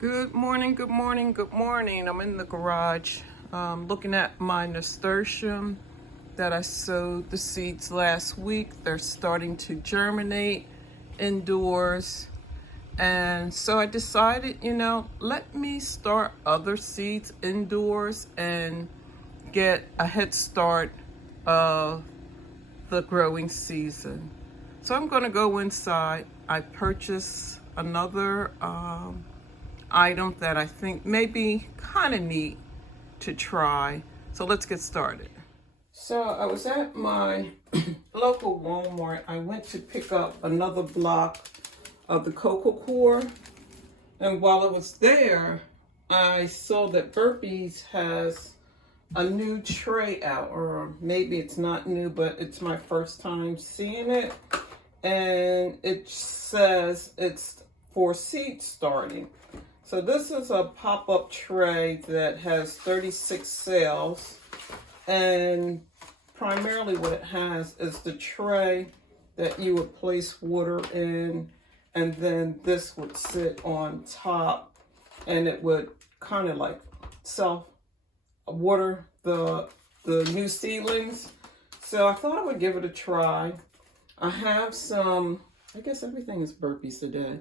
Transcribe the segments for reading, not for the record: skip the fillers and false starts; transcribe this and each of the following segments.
Good morning, good morning, good morning. I'm in the garage looking at my nasturtium that I sowed the seeds last week. They're starting to germinate indoors. And so I decided, let me start other seeds indoors and get a head start of the growing season. So I'm going to go inside. I purchased another item that I think may be kind of neat to try. So let's get started. So I was at my local Walmart. I went to pick up another block of the cocoa core. And while I was there, I saw that Burpees has a new tray out, or maybe it's not new, but it's my first time seeing it. And it says it's for seed starting. So this is a pop-up tray that has 36 cells, and primarily what it has is the tray that you would place water in, and then this would sit on top, and it would kind of like self-water the new seedlings. So I thought I would give it a try. I have some, I guess everything is Burpees today.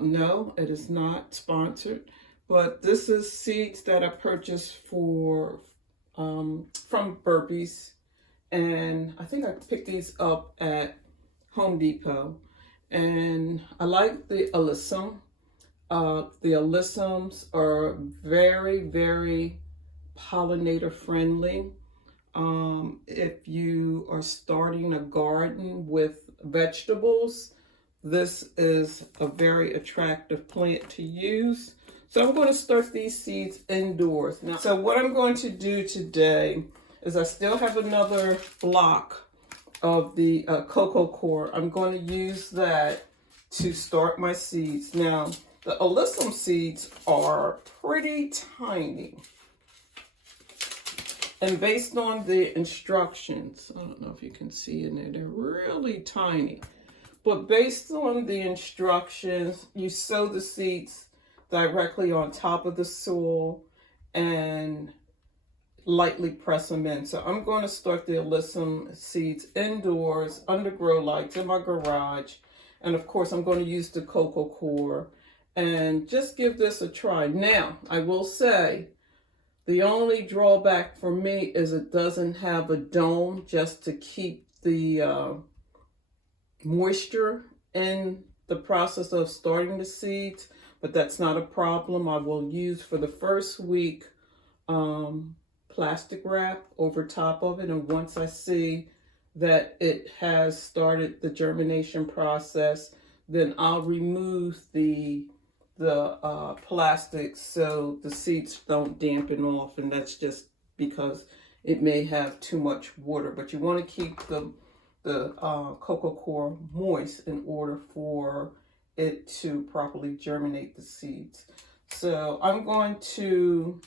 No, it is not sponsored, but this is seeds that I purchased from Burpees, and I think I picked these up at Home Depot, and I like the alyssum. The alyssums are very, very pollinator friendly. If you are starting a garden with vegetables, this is a very attractive plant to use. So I'm going to start these seeds indoors. Now, so what I'm going to do today is I still have another block of the cocoa core. I'm going to use that to start my seeds. Now, the alyssum seeds are pretty tiny. And based on the instructions, I don't know if you can see in there, they're really tiny. But based on the instructions, you sow the seeds directly on top of the soil and lightly press them in. So I'm going to start the alyssum seeds indoors under grow lights in my garage. And of course, I'm going to use the cocoa core and just give this a try. Now, I will say, the only drawback for me is it doesn't have a dome just to keep the moisture in the process of starting the seeds, but that's not a problem. I will use for the first week plastic wrap over top of it, and once I see that it has started the germination process, then I'll remove the plastic so the seeds don't dampen off, and that's just because it may have too much water. But you want to keep the cocoa core moist in order for it to properly germinate the seeds. So I'm going to,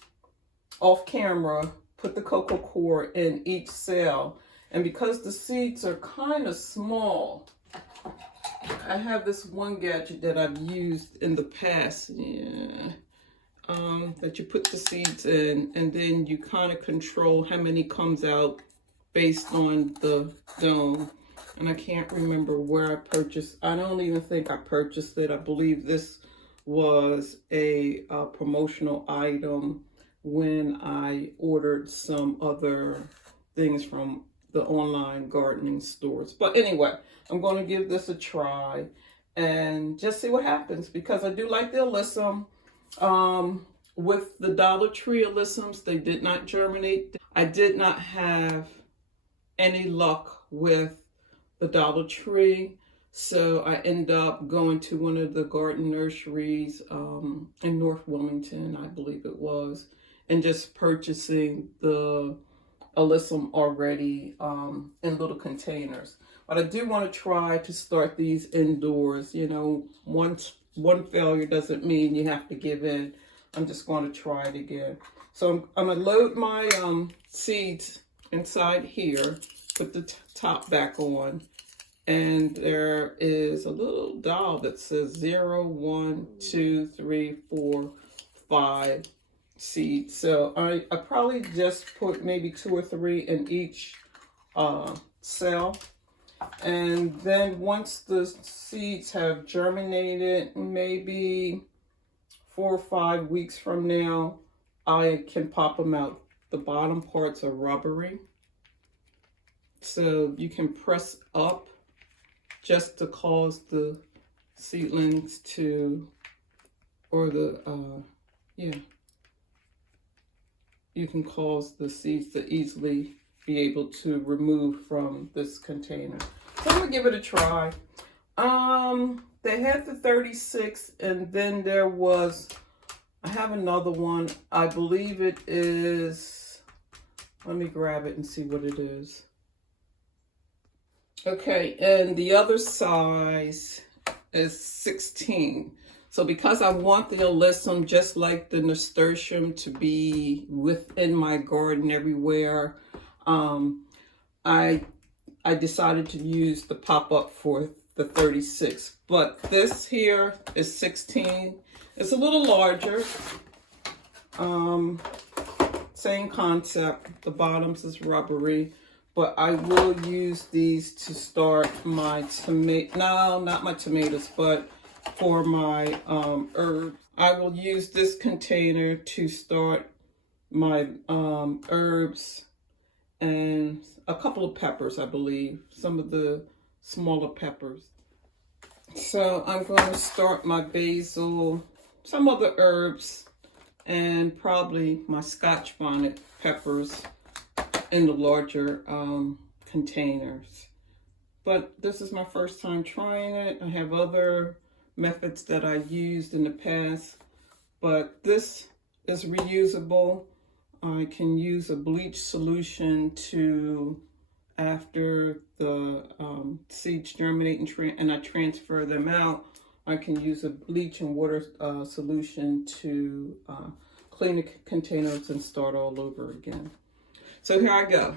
off camera, put the cocoa core in each cell. And because the seeds are kind of small, I have this one gadget that I've used in the past, that you put the seeds in, and then you kind of control how many comes out based on the dome. And I can't remember where I purchased. I don't even think I purchased it. I believe this was a promotional item when I ordered some other things from the online gardening stores. But anyway, I'm going to give this a try and just see what happens, because I do like the alyssum. With the Dollar Tree alyssums, they did not germinate. I did not have any luck with the Dollar Tree, so I end up going to one of the garden nurseries in North Wilmington, I believe it was, and just purchasing the alyssum already in little containers. But I do want to try to start these indoors. One failure doesn't mean you have to give in. I'm just going to try it again. So I'm going to load my seeds inside here, put the top back on, And there is a little dial that says 0, 1, 2, 3, 4, 5 seeds. So I probably just put maybe 2 or 3 in each cell. And then once the seeds have germinated, maybe 4 or 5 weeks from now, I can pop them out. The bottom parts are rubbery, so you can press up just to cause the seedlings to, or the, you can cause the seeds to easily be able to remove from this container. So I'm gonna give it a try. They had the 36, and then there was, I have another one. I believe it is, let me grab it and see what it is. Okay, and the other size is 16. So because I want the alyssum, just like the nasturtium, to be within my garden everywhere, I decided to use the pop-up for the 36. But this here is 16. It's a little larger. Same concept. The bottoms is rubbery. But I will use these to start my not my tomatoes, but for my herbs. I will use this container to start my herbs and a couple of peppers, I believe. Some of the smaller peppers. So I'm going to start my basil, some other herbs, and probably my Scotch bonnet peppers in the larger containers. But this is my first time trying it. I have other methods that I used in the past, but this is reusable. I can use a bleach solution to, after the seeds germinate and I transfer them out, I can use a bleach and water solution to clean the containers and start all over again. So here I go.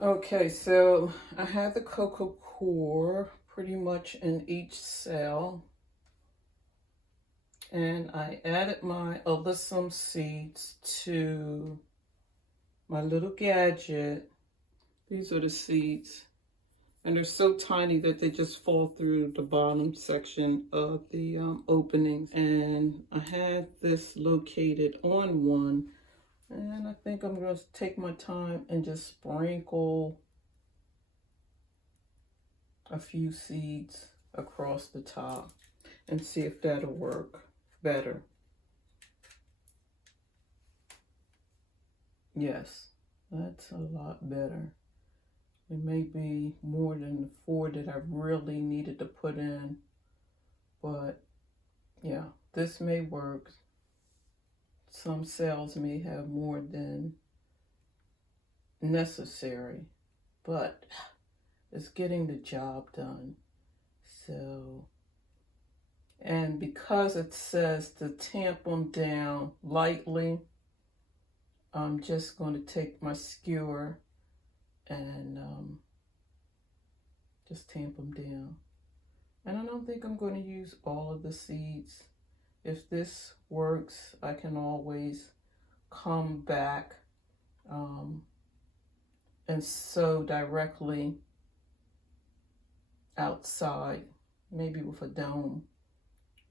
Okay, so I have the cocoa core pretty much in each cell. And I added my alyssum seeds to my little gadget. These are the seeds. And they're so tiny that they just fall through the bottom section of the openings. And I had this located on one. And I think I'm going to take my time and just sprinkle a few seeds across the top and see if that'll work better. Yes, that's a lot better. It may be more than the 4 that I really needed to put in, but yeah, this may work. Some cells may have more than necessary, but it's getting the job done. So, and because it says to tamp them down lightly, I'm just going to take my skewer and just tamp them down. And I don't think I'm going to use all of the seeds. If this works, I can always come back and sow directly outside, maybe with a dome.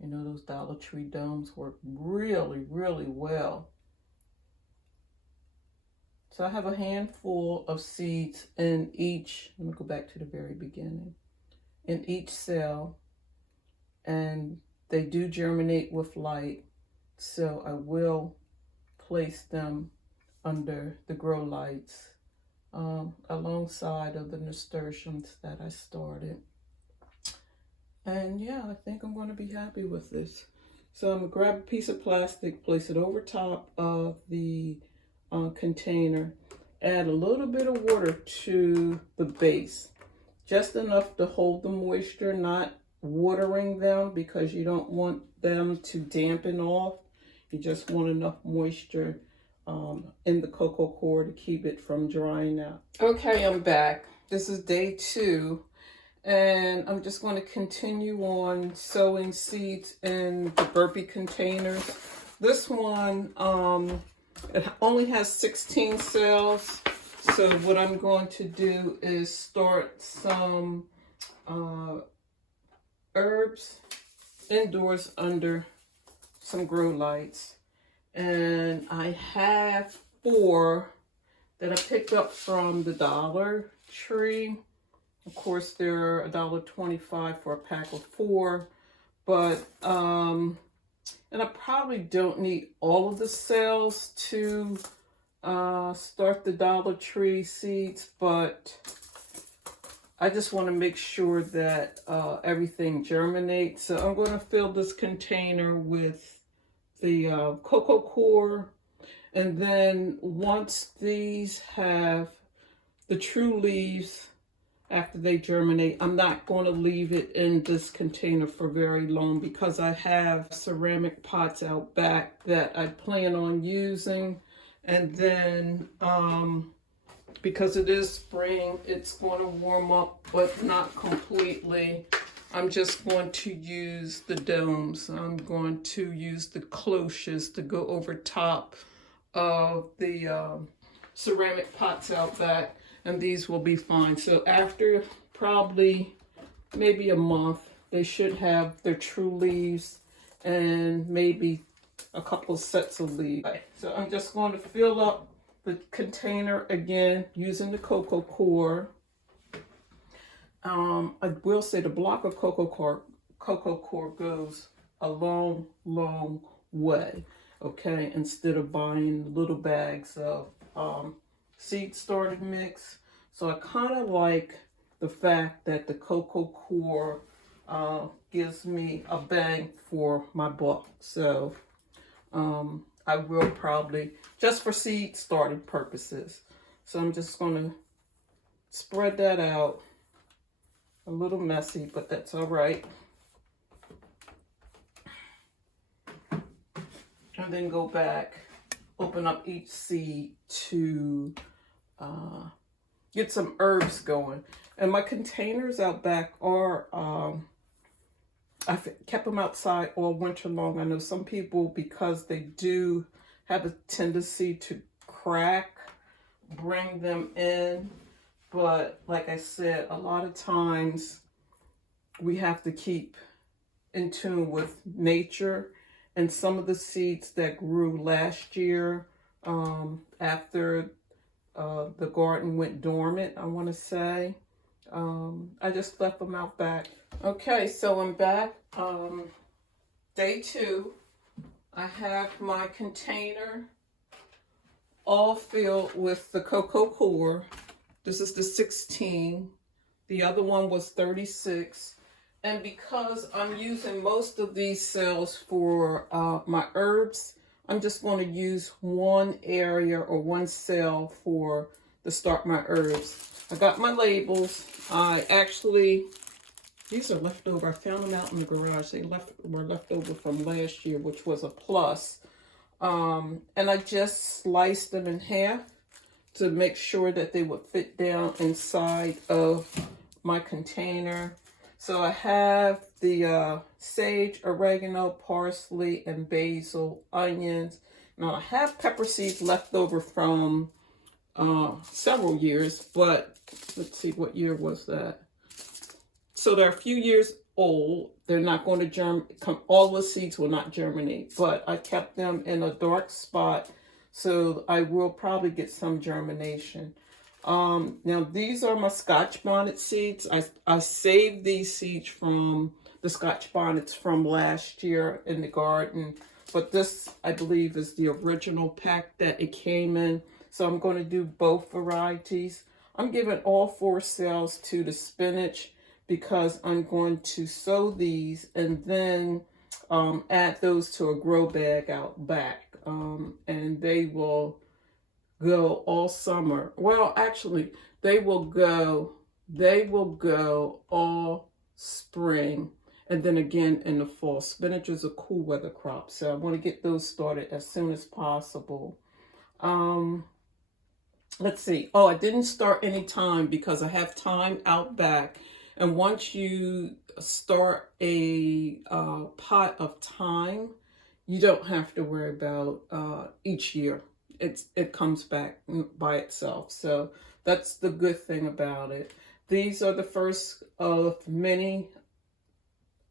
You know, those Dollar Tree domes work really, really well. So I have a handful of seeds in each, let me go back to the very beginning, in each cell, and they do germinate with light, so I will place them under the grow lights alongside of the nasturtiums that I started. And yeah, I think I'm going to be happy with this. So I'm going to grab a piece of plastic, place it over top of the container, add a little bit of water to the base, just enough to hold the moisture, not watering them because you don't want them to dampen off. You just want enough moisture in the cocoa core to keep it from drying out. Okay, I'm back. This is day 2. And I'm just going to continue on sowing seeds in the burpee containers. This one, it only has 16 cells. So what I'm going to do is start some herbs indoors under some grow lights. And I have 4 that I picked up from the Dollar Tree. Of course, they're $1.25 for a pack of 4, but and I probably don't need all of the cells to start the Dollar Tree seeds, but I just want to make sure that everything germinates. So I'm going to fill this container with the cocoa core, and then once these have the true leaves, after they germinate, I'm not going to leave it in this container for very long because I have ceramic pots out back that I plan on using. And then because it is spring, it's going to warm up, but not completely. I'm just going to use the domes. I'm going to use the cloches to go over top of the ceramic pots out back, and these will be fine. So after probably maybe a month, they should have their true leaves and maybe a couple of sets of leaves. So I'm just going to fill up the container again using the cocoa core. I will say the block of cocoa core goes a long, long way, okay, instead of buying little bags of seed starter mix. So I kind of like the fact that the cocoa core gives me a bang for my buck. So I will probably, just for seed starting purposes. So I'm just going to spread that out. A little messy, but that's all right. And then go back, open up each seed to get some herbs going. And my containers out back are, I've kept them outside all winter long. I know some people, because they do have a tendency to crack, bring them in. But like I said, a lot of times we have to keep in tune with nature. And some of the seeds that grew last year after the garden went dormant, I want to say, I just left them out back. Okay, so I'm back. Day 2. I have my container all filled with the cocoa core. This is the 16. The other one was 36. And because I'm using most of these cells for my herbs, I'm just going to use one area or one cell to start my herbs. I got my labels. I actually, these are leftover. I found them out in the garage. They were left over from last year, which was a plus. And I just sliced them in half to make sure that they would fit down inside of my container. So I have the sage, oregano, parsley, and basil, onions. Now I have pepper seeds left over from several years, but let's see, what year was that? So they're a few years old. They're not going to germinate. All the seeds will not germinate, but I kept them in a dark spot, so I will probably get some germination. Now these are my Scotch bonnet seeds. I saved these seeds from the Scotch bonnets from last year in the garden, but this, I believe, is the original pack that it came in. So I'm going to do both varieties. I'm giving all 4 cells to the spinach because I'm going to sow these and then add those to a grow bag out back. And they will go all summer. Well, actually, they will go all spring, and then again in the fall. Spinach is a cool weather crop, so I want to get those started as soon as possible. Let's see. Oh, I didn't start any time because I have time out back, And once you start a pot of thyme, you don't have to worry about each year. It comes back by itself. So that's the good thing about it. These are the first of many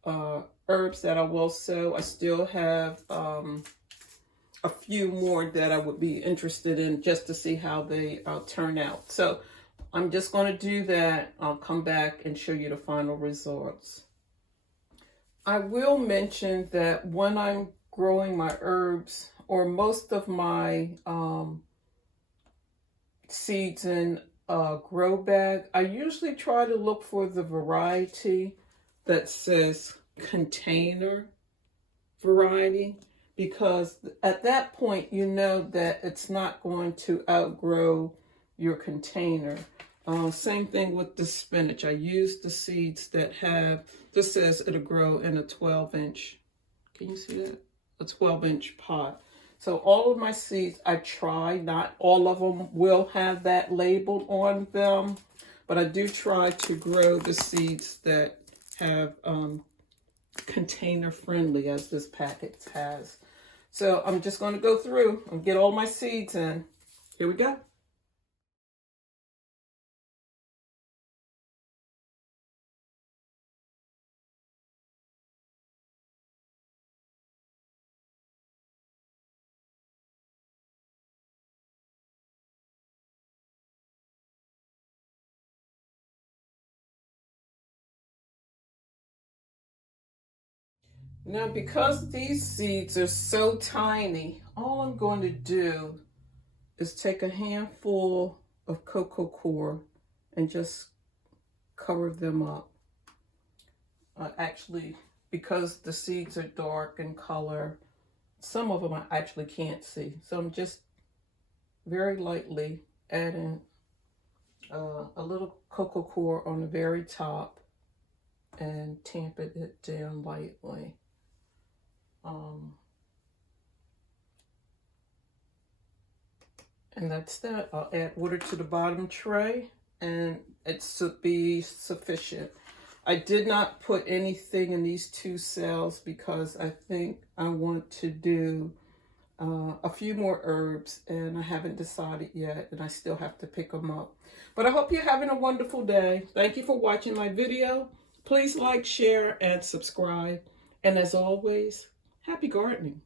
herbs that I will sow. I still have a few more that I would be interested in just to see how they turn out. So I'm just going to do that. I'll come back and show you the final results. I will mention that when I'm growing my herbs, or most of my seeds in a grow bag, I usually try to look for the variety that says container variety, because at that point you know that it's not going to outgrow your container. Same thing with the spinach. I use the seeds that have, this says it'll grow in a 12-inch, can you see that? A 12-inch pot. So all of my seeds, I try, not all of them will have that labeled on them, but I do try to grow the seeds that have container friendly, as this packet has. So I'm just going to go through and get all my seeds in. Here we go. Now, because these seeds are so tiny, all I'm going to do is take a handful of cocoa coir and just cover them up. Actually, because the seeds are dark in color, some of them I actually can't see. So I'm just very lightly adding a little cocoa coir on the very top and tamping it down lightly. And that's that. I'll add water to the bottom tray and it should be sufficient. I did not put anything in these 2 cells because I think I want to do a few more herbs and I haven't decided yet and I still have to pick them up. But I hope you're having a wonderful day. Thank you for watching my video. Please like, share, and subscribe. And as always, happy gardening.